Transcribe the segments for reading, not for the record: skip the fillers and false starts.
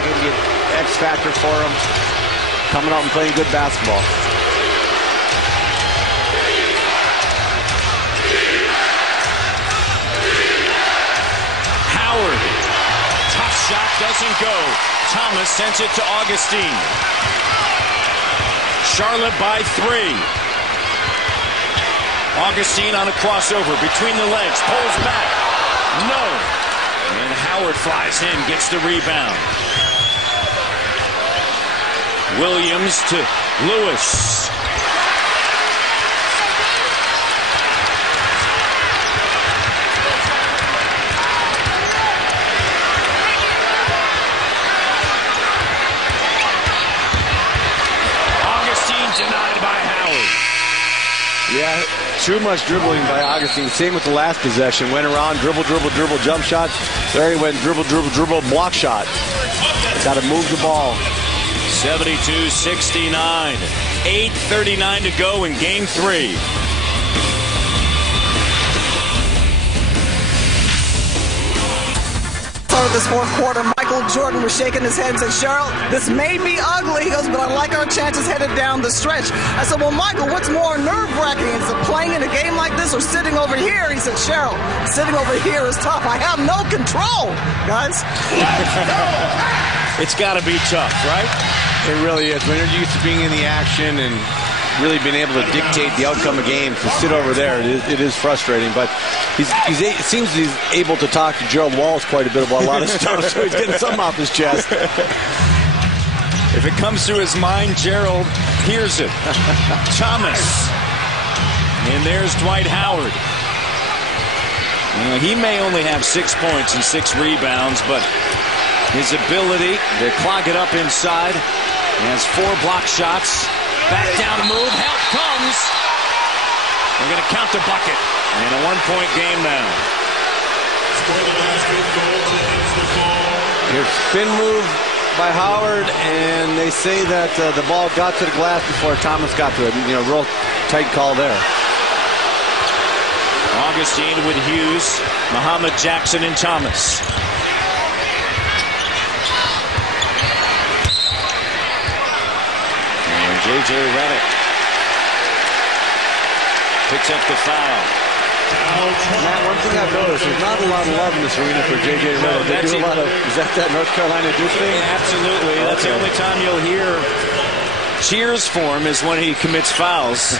guy can be an X factor for him. Coming out and playing good basketball. Howard. Tough shot doesn't go. Thomas sends it to Augustine. Charlotte by 3. Augustine on a crossover between the legs. Pulls back. No. And Howard flies in, gets the rebound. Williams to Lewis. Denied by Howard. Yeah, too much dribbling by Augustine. Same with the last possession. Went around, dribble, jump shot. There he went, dribble, block shot. Got to move the ball. 72-69. 8:39 to go in Game 3. This fourth quarter, Michael Jordan was shaking his head and said, Cheryl, this may be ugly. He goes, but I like our chances headed down the stretch. I said, well, Michael, what's more nerve-wracking? Is it playing in a game like this or sitting over here? He said, Cheryl, sitting over here is tough. I have no control, guys. It's got to be tough, right? It really is. When you're used to being in the action and really being able to dictate the outcome of games, to sit over there, it is frustrating. But it seems he's able to talk to Gerald Wallace quite a bit about a lot of stuff, so he's getting something off his chest. If it comes to his mind, Gerald hears it. Thomas. And there's Dwight Howard. He may only have 6 points and 6 rebounds, but his ability to clog it up inside. He has 4 block shots. Back down to move. Help comes. They're going to count the bucket. And a 1-point game now. Here's spin move by Howard, and they say that the ball got to the glass before Thomas got to it. Real tight call there. Augustine with Hughes, Muhammad, Jackson, and Thomas. J.J. Redick picks up the foul. Matt, one thing I've noticed, there's not a lot of love in this arena for J.J. Redick. They do a lot of, is that North Carolina Duke thing? Absolutely. Okay. That's the only time you'll hear cheers for him is when he commits fouls.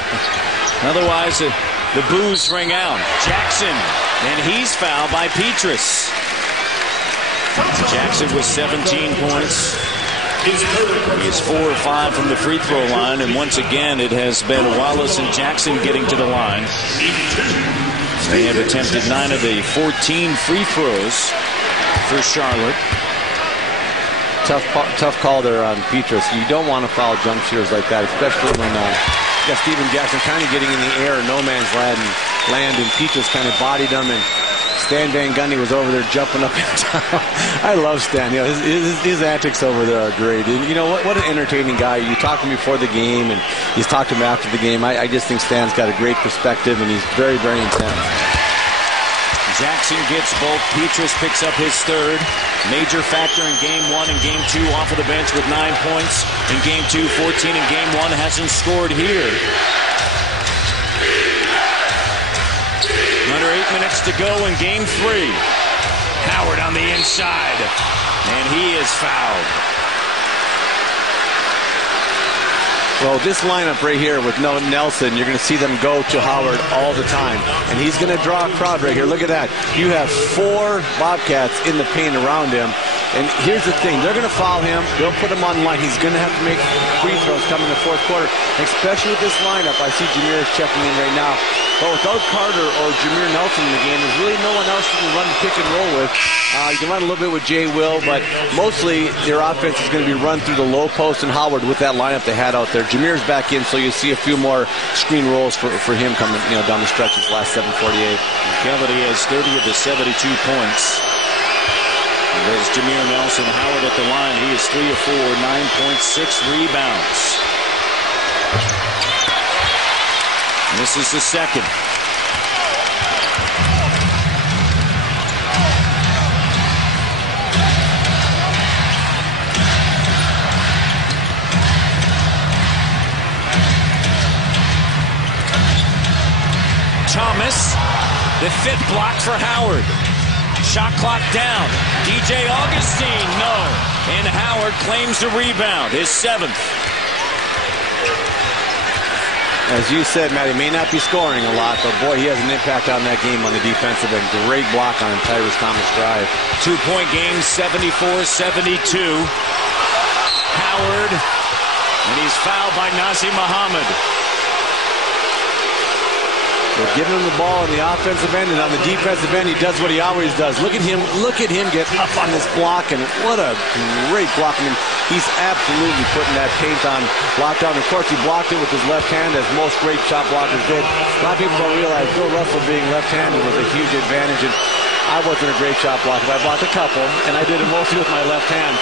Otherwise, the boos ring out. Jackson, and he's fouled by Petrus. Jackson with 17 points. He is 4 or 5 from the free throw line, and once again it has been Wallace and Jackson getting to the line. They have attempted 9 of the 14 free throws for Charlotte. Tough call there on Petrus. You don't want to foul jump shooters like that, especially when you got Steven Jackson kind of getting in the air, no man's land, and Petrus kind of bodied him, and Stan Van Gundy was over there jumping up and down. I love Stan. His antics over there are great. And what an entertaining guy. You talk to him before the game, and he's talked to him after the game. I just think Stan's got a great perspective, and he's very, very intense. Jackson gets both. Petrus picks up his 3rd. Major factor in Game 1 and Game 2 off of the bench with 9 points. In Game 2, 14 in Game 1. Hasn't scored here. Under 8 minutes to go in Game 3. Howard on the inside. And he is fouled. Well, this lineup right here with no Nelson, you're going to see them go to Howard all the time. And he's going to draw a crowd right here. Look at that. You have 4 Bobcats in the paint around him. And here's the thing. They're going to foul him. They'll put him on the line. He's going to have to make free throws coming in the fourth quarter. Especially with this lineup. I see Jameer is checking in right now. But without Carter or Jameer Nelson in the game, there's really no one else you can run the pick and roll with. You can run a little bit with Jay Will, but mostly their offense is going to be run through the low post and Howard with that lineup they had out there. Jameer's back in, so you see a few more screen rolls for him coming down the stretch this last 7:48. Cavity has 30 of the 72 points. And there's Jameer Nelson. Howard at the line. He is 3 of 4, 9.6 rebounds. This is the second. Thomas. The fifth block for Howard. Shot clock down. DJ Augustine, no. And Howard claims the rebound, his seventh. As you said, Matt, he may not be scoring a lot, but boy, he has an impact on that game on the defensive end. Great block on Tyrus Thomas' drive. 2-point game, 74-72. Howard, and he's fouled by Nazr Mohammed. They're giving him the ball on the offensive end, and on the defensive end, he does what he always does. Look at him get up on this block, and what a great block. I mean, he's absolutely putting that paint on lockdown. Of course, he blocked it with his left hand, as most great shot blockers did. A lot of people don't realize Bill Russell being left-handed was a huge advantage, and I wasn't a great shot blocker, but I blocked a couple, and I did it mostly with my left hand.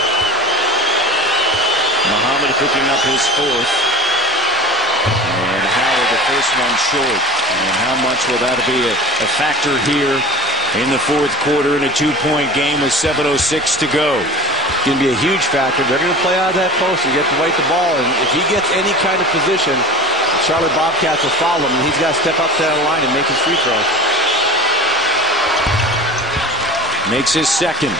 Mohammed picking up his fourth. And Howard, the first one short. And how much will that be a factor here in the fourth quarter in a 2-point game with 7:06 to go? It's going to be a huge factor. They're going to play out of that post and get to White the ball. And if he gets any kind of position, Charlotte Bobcats will foul him. And he's got to step up to that line and make his free throws. Makes his second.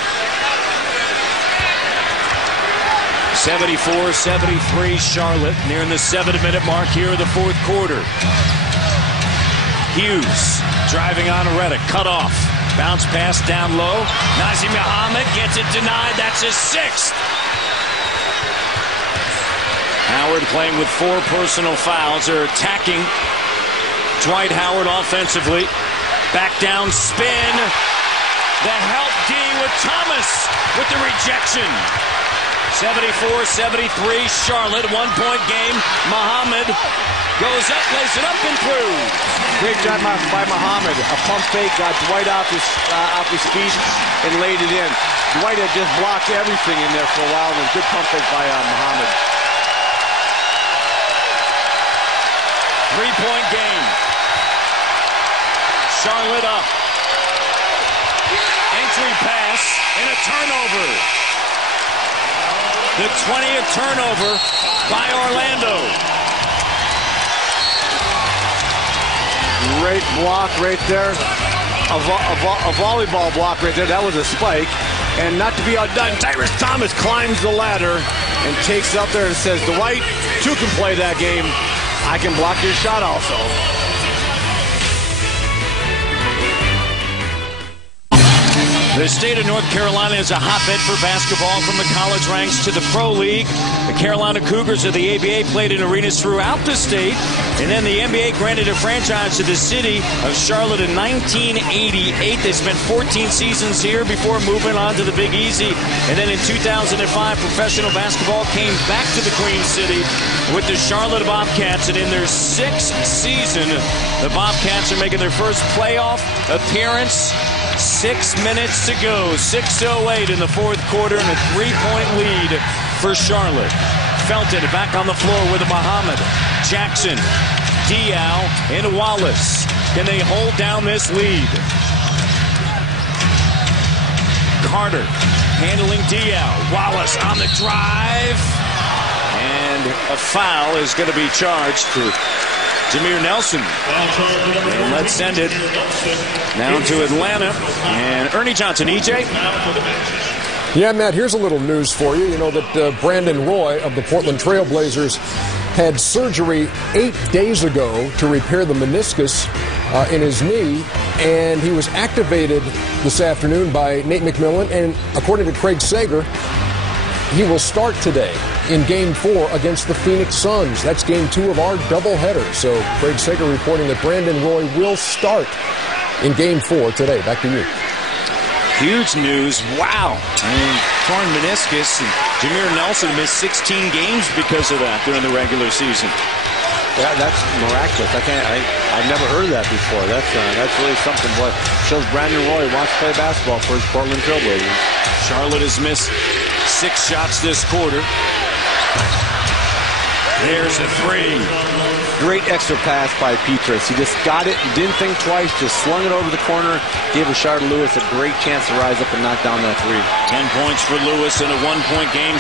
74-73 Charlotte, nearing the 7-minute mark here of the fourth quarter. Hughes driving on Redick, cut off. Bounce pass down low. Nazr Mohammed gets it denied. That's his sixth. Howard playing with 4 personal fouls. They're attacking Dwight Howard offensively. Back down spin. The help D with Thomas with the rejection. 74-73 Charlotte, 1-point game. Mohammed goes up, lays it up and through. Great job by Mohammed. A pump fake, got Dwight off his feet and laid it in. Dwight had just blocked everything in there for a while, and a good pump fake by Mohammed. 3-point game. Charlotte up. Entry pass and a turnover. The 20th turnover by Orlando. Great block right there. A volleyball block right there. That was a spike. And not to be outdone, Tyrus Thomas climbs the ladder and takes it up there and says, Dwight, 2 can play that game. I can block your shot also. The state of North Carolina is a hotbed for basketball, from the college ranks to the pro league. The Carolina Cougars of the ABA played in arenas throughout the state, and then the NBA granted a franchise to the city of Charlotte in 1988. They spent 14 seasons here before moving on to the Big Easy, and then in 2005, professional basketball came back to the Queen City with the Charlotte Bobcats, and in their 6th season, the Bobcats are making their first playoff appearance. 6 minutes to go. 6:08 in the fourth quarter, and a 3-point lead for Charlotte. Felton back on the floor with Mohammed. Jackson, Diaw, and Wallace. Can they hold down this lead? Carter handling Diaw. Wallace on the drive. And a foul is going to be charged for Jameer Nelson. And let's send it down to Atlanta. And Ernie Johnson, EJ. Yeah, Matt, here's a little news for you. You know that Brandon Roy of the Portland Trail Blazers had surgery 8 days ago to repair the meniscus in his knee, and he was activated this afternoon by Nate McMillan, and according to Craig Sager, he will start today in Game 4 against the Phoenix Suns. That's Game 2 of our doubleheader. So Craig Sager reporting that Brandon Roy will start in Game 4 today. Back to you. Huge news. Wow. I mean, torn meniscus. And Jameer Nelson missed 16 games because of that during the regular season. Yeah, that's miraculous. I've never heard of that before. That's really something. What shows Brandon Roy wants to play basketball for his Portland Trail Blazers. Charlotte has missed 6 shots this quarter. There's a 3. Great extra pass by Petras. He just got it, didn't think twice, just slung it over the corner, gave Rashard Lewis a great chance to rise up and knock down that 3. 10 points for Lewis in a 1-point game.